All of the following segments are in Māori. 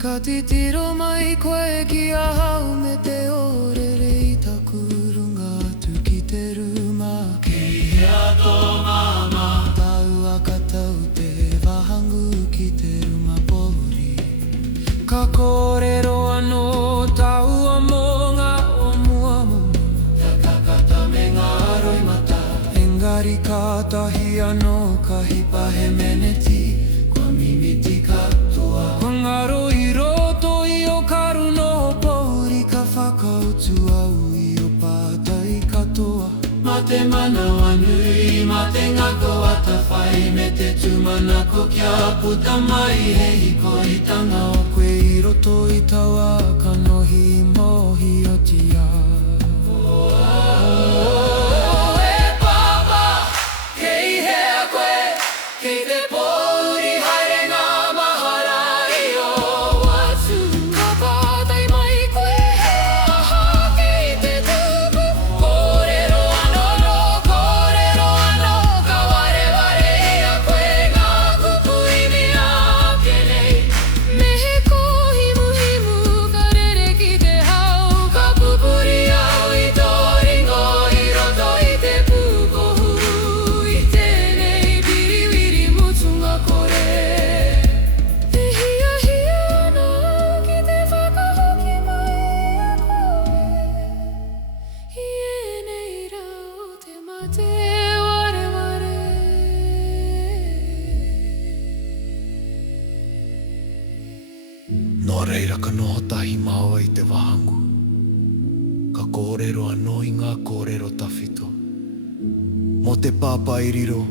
Ka titiro mai koe ki a hau me te orere I taku runga atu ki te ruma Kei hea tō mama Tau a katau te wahangu ki te ruma pōuri Ka kōrero anō tau a mō ngā o mua momo Ta kakata me ngā roi mata Engari ka tahi anō ka hipa he meneti Kua mimiti katoa Kua ngaro I roto I o karu no pōuri Ka whakautu au I o pātai katoa Ma te manawa nui, ma te ngako atawhai Me te tūmanako kia puta mai He hiko I tanga o koe I roto I taua Ka nohi mohi o tia E papa, kei hea koe Kei te pōuri haere ngā mahara I o watu Ka pātai mai koe he aha Kei te tupu Kōrero anō no, kōrero anō Ka ware ware ia koe ngā kupu I mea ake nei Me he kōhimu himu ka rere ki te hau Ka pupuri au I tō ringo I roto I te pukohu I tēnei piriwiri mutunga kore E hia hia anō ki te whakahoki mai a koe I enei rau te mate ware ware Nō reira ka noho tahi maua I te wahangu Ka kōrero anō I ngā kōrero tawhito Mo te pāpā I riro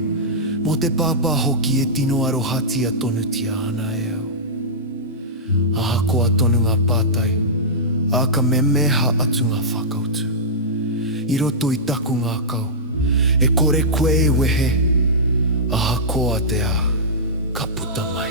Mo te pāpā hoki e tino arohati a tonutia ana e au Aha koa tonu ngā pātai A ka memeha atu ngā whakautu I roto I taku ngā kau E kore koe e wehe Aha koa te a ka puta mai